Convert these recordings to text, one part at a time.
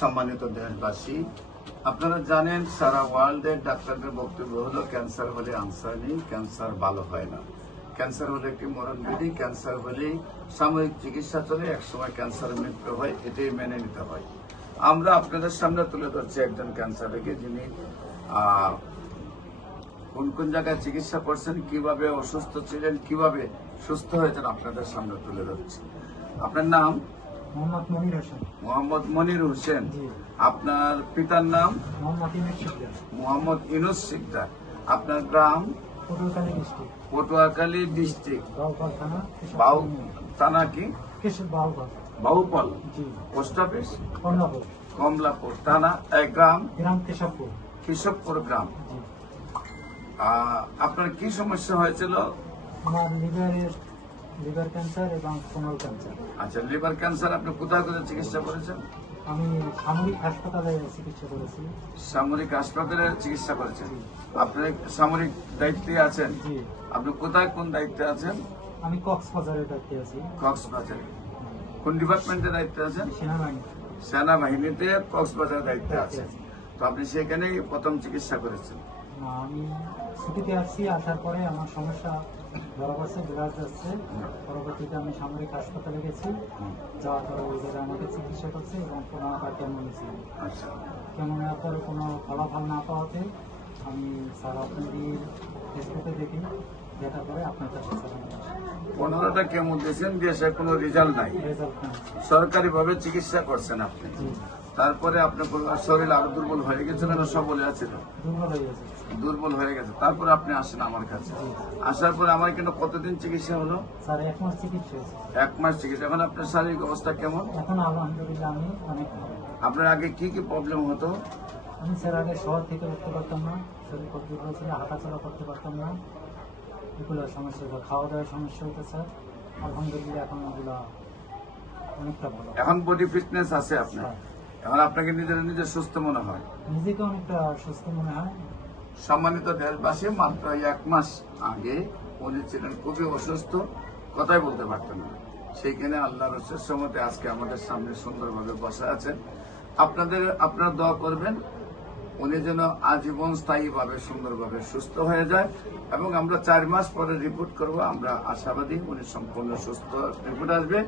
সম্মানিত দেশবাসী, আপনারা জানেন সারা ওয়ার্ল্ডের ডাক্তারদের বক্তব্য হলো, ক্যান্সার হলে আনসার নেই, ক্যান্সার ভালো হয় না। ক্যান্সার হলে একটি মরণ বিধি, ক্যান্সার হলে সাময়িক চিকিৎসা চলে, একসময় ক্যান্সারের মৃত্যু হয়, এটাই মেনে নিতে হয়। আমরা আপনাদের সামনে তুলে ধরছি একজন ক্যান্সার রোগী, যিনি কোন কোন জায়গায় চিকিৎসা করছেন, কীভাবে অসুস্থ ছিলেন, কীভাবে সুস্থ হয়েছেন, আপনাদের সামনে তুলে ধরছি। আপনার নাম? মোহাম্মদ মনির হোসেন। মোহাম্মদ মনির হোসেন। আপনার পিতার নাম? মোহাম্মদ ইনুস সিকদার আপনার গ্রাম? পটুয়াখালী ডিস্ট্রিক্ট। পটুয়াখালী ডিস্ট্রিক্ট। বাউপাল থানা বাউ থানা কি? Keshab Baupal post office? কর্ণাপুর Kamalapur থানা। এক গ্রাম? গ্রাম কেশবপুর। কেশবপুর গ্রাম। আপনার কি সমস্যা হয়েছিল? আমার লিভারের লিভার ক্যান্সার এবং কোমল ক্যান্সার। আচ্ছা লিভার ক্যান্সার আপনি কোথায় কোথায় চিকিৎসা করেছেন? আমি সামরিক হাসপাতালে চিকিৎসা করেছি। সামরিক হাসপাতালে চিকিৎসা করেছেন? আপনি সামরিক দায়িত্বে আছেন? জি। আপনি কোথায় কোন দায়িত্বে আছেন? আমি কক্সবাজারের দায়িত্বে আছি। কক্সবাজারে। কোন ডিপার্টমেন্টের দায়িত্বে আছেন? সেনাবাহিনী। সেনাবাহিনীতে কক্সবাজার দায়িত্বে আছেন। তো আপনি সেখানেই প্রথম চিকিৎসা করেছেন? আমি ছুটিতে আসছি আসার পরে আমার সমস্যা ধরা পড়ছে বিরাট যাচ্ছে। পরবর্তীতে আমি সামরিক হাসপাতালে গেছি। যাওয়ার পরে ওই জায়গায় আমাকে চিকিৎসা করছে এবং কোনো আমার কেমন হয়েছিল আচ্ছা। কেমন হওয়ার পরে কোনো ফলাফল না পাওয়াতে আমি স্যার আপনাদের ফেসবুকে দেখি। দেখার পরে আপনার কাছে পনেরোটা কেমন দিয়েছেন দিয়ে সে কোনো রেজাল্ট নাই। না চিকিৎসা করছেন আপনি। তারপরে আপনার শরীর আরও দুর্বল হয়ে গেছিল না? সবলে আছিল দুর্বল হয়ে গেছে। দুর্বল হয়ে গেছে। তারপরে আপনি আসেন আমার কাছে। আসার পরে আমার কিন্তু কতদিন চিকিৎসা হলো? স্যার এক মাস চিকিৎসা এক মাস চিকিৎসা। এখন আপনার শারীরিক অবস্থা কেমন? এখন আলহামদুলিল্লাহ আমি অনেক। আপনার আগে কি কি প্রবলেম হতো? আমি স্যার আগে শহর থেকে উঠতে পারতাম না। শরীর খুব দুর্বল ছিল হাঁটাচলা করতে পারতাম না। এগুলো সমস্যা হতো। খাওয়া দাওয়ার সমস্যা হতো স্যার। আলহামদুলিল্লাহ এখন এগুলো অনেকটা ভালো। এখন বডি ফিটনেস আছে আপনার। এখন আপনাকে নিজের নিজে সুস্থ মনে হয়। নিজেকে অনেকটা সুস্থ মনে হয়। সম্মানিত দেশবাসী মাত্র এক মাস আগে উনি ছিলেন খুবই অসুস্থ কথাই বলতে পারতেন না। সেইখানে আল্লাহ রসের সমতে আজকে আমাদের সামনে সুন্দরভাবে বসে আছেন। আপনাদের আপনারা দোয়া করবেন উনি যেন আজীবন স্থায়ীভাবে, সুন্দরভাবে সুস্থ হয়ে যায় এবং আমরা চার মাস পরে রিপোর্ট করব। আমরা আশাবাদী উনি সম্পূর্ণ সুস্থ রিপোর্ট আসবে।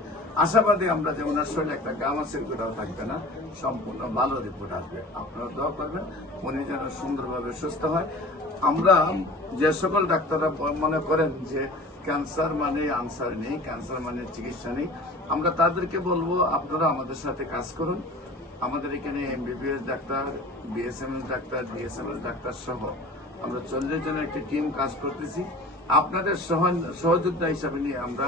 আশাবাদী আমরা যে ওনার শরীরে একটা গামা সিরকুটাও থাকবে না, সম্পূর্ণ ভালো রিপোর্ট আসবে। আপনারা দোয়া করবেন উনি যেন সুন্দরভাবে সুস্থ হয়। আমরা যে সকল ডাক্তাররা মনে করেন যে ক্যান্সার মানে আনসার নেই, ক্যান্সার মানে চিকিৎসা নেই, আমরা তাদেরকে বলব, আপনারা আমাদের সাথে কাজ করুন। আমাদের এখানে MBBS doctor BSMS doctor DSMS doctor সহ আমরা চল্লিশ জনের একটি টিম কাজ করতেছি। আপনাদের সহযোদ্ধা হিসাবে নিয়ে আমরা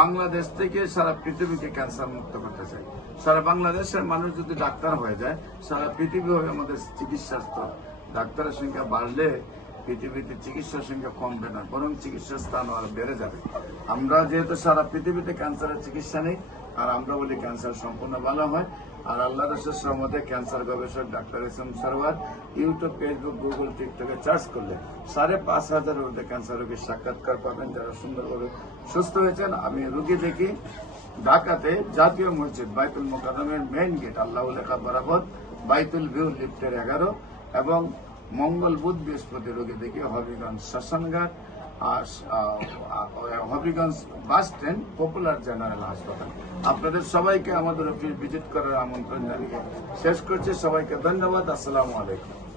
বাংলাদেশ থেকে সারা পৃথিবীকে ক্যান্সার মুক্ত করতে চাই। সারা বাংলাদেশের মানুষ যদি ডাক্তার হয়ে যায়, সারা পৃথিবী হবে আমাদের চিকিৎসার স্তর। ডাক্তারের সংখ্যা বাড়লে পৃথিবীতে চিকিৎসার সংখ্যা কমবে না, বরং চিকিৎসার স্থান আরও বেড়ে যাবে। আমরা যেহেতু সারা পৃথিবীতে ক্যান্সারের চিকিৎসা নেই, আর আমরা বলি ক্যান্সার সম্পূর্ণ ভালো হয়, আর আল্লাহ রসের সহমতে ক্যান্সার গবেষক doctor S M Sarwar YouTube, Facebook, Google, টিকটকে চার্জ করলে সাড়ে পাঁচ হাজারের মধ্যে ক্যান্সার রোগীর সাক্ষাৎকার পাবেন যারা সুন্দরভাবে সুস্থ হয়েছেন। আমি রুগী দেখি ঢাকাতে জাতীয় মসজিদ, বাইতুল মোকাদমের মেইন গেট আল্লাহ বরাবর, বাইতুল ভিউ, লিফটের এগারো, এবং মঙ্গল বুধ বৃহস্পতি রোগে দেখি হবিগঞ্জ শ্মশানঘাট আর Habiganj bus stand, popular general হাসপাতাল। আপনাদের সবাইকে আমাদের অফিস ভিজিট করার আমন্ত্রণ জানিয়ে শেষ করছি। সবাইকে ধন্যবাদ। আসসালামু আলাইকুম।